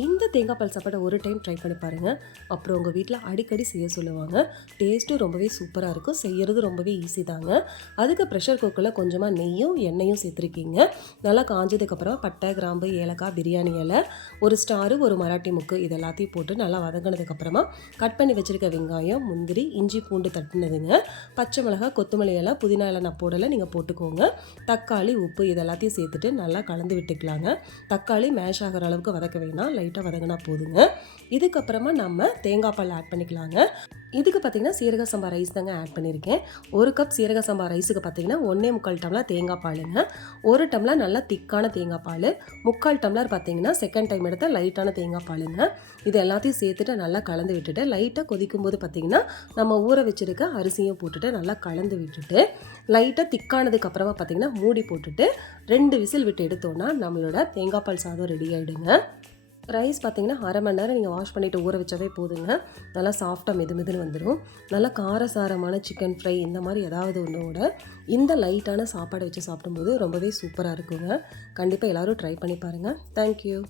இந்த தேங்காய் பால் சாப்பாடை ஒரு டைம் ட்ரை பண்ணி பாருங்கள். அப்புறம் உங்கள் வீட்டில் அடிக்கடி செய்ய சொல்லுவாங்க. டேஸ்ட்டும் ரொம்பவே சூப்பராக இருக்கும். செய்கிறது ரொம்பவே ஈஸி தாங்க. அதுக்கு ப்ரெஷர் குக்கரில் கொஞ்சமாக நெய்யும் எண்ணெயும் சேர்த்துருக்கீங்க. நல்லா காஞ்சதுக்கப்புறம் பட்டை, கிராம்பு, ஏலக்காய், பிரியாணி இலை, ஒரு ஸ்டாரு, ஒரு மராட்டி முக்கு இது எல்லாத்தையும் போட்டு நல்லா வதங்கினதுக்கப்புறமா கட் பண்ணி வச்சுருக்க வெங்காயம், முந்திரி, இஞ்சி பூண்டு தட்டினதுங்க, பச்சை மிளகாய், கொத்தமல்லி இலை, புதினா இலை நான் போடலை, நீங்கள் போட்டுக்கோங்க. தக்காளி, உப்பு இது எல்லாத்தையும் சேர்த்துட்டு நல்லா கலந்து விட்டுக்கலாங்க. தக்காளி மேஷ் ஆகிற அளவுக்கு வதக்க வேணாம், லைட்டாக வதங்கினா போதுங்க. இதுக்கப்புறமா நம்ம தேங்காய் பால் ஆட் பண்ணிக்கலாங்க. இதுக்கு பார்த்திங்கன்னா சீரக சம்பா ரைஸ் தாங்க ஆட் பண்ணியிருக்கேன். 1 கப் சீரக சம்பா ரைஸுக்கு பார்த்திங்கன்னா 1.25 டம்ளர் தேங்காய் பாலுங்க, 1 டம்ளர் நல்லா திக்கான தேங்காய் பால், 3/4 டம்ளர் பார்த்திங்கன்னா செகண்ட் டைம் எடுத்த லைட்டான தேங்காய் பாலுங்க. இது எல்லாத்தையும் சேர்த்துட்டு நல்லா கலந்து விட்டுட்டு லைட்டாக கொதிக்கும்போது பார்த்திங்கன்னா நம்ம ஊற வச்சுருக்க அரிசியும் போட்டுட்டு நல்லா கலந்து விட்டுட்டு லைட்டாக திக்கானதுக்கப்புறமா பார்த்திங்கன்னா மூடி போட்டுட்டு 2 விசில் விட்டு எடுத்தோன்னா நம்மளோட தேங்காய் பால் சாதம் ரெடி ஆகிடுங்க. ரைஸ் பார்த்திங்கன்னா அரை மணி நேரம் நீங்கள் வாஷ் பண்ணிவிட்டு ஊற வச்சாவே போதுங்க. நல்லா சாஃப்டாக மெதுன்னு வந்துடும். நல்லா காரசாரமான சிக்கன் ஃப்ரை இந்த மாதிரி ஏதாவது ஒன்றோட இந்த லைட்டான சாப்பாடை வச்சு சாப்பிடும்போது ரொம்பவே சூப்பராக இருக்குங்க. கண்டிப்பாக எல்லோரும் ட்ரை பண்ணி பாருங்கள். தேங்க்யூ.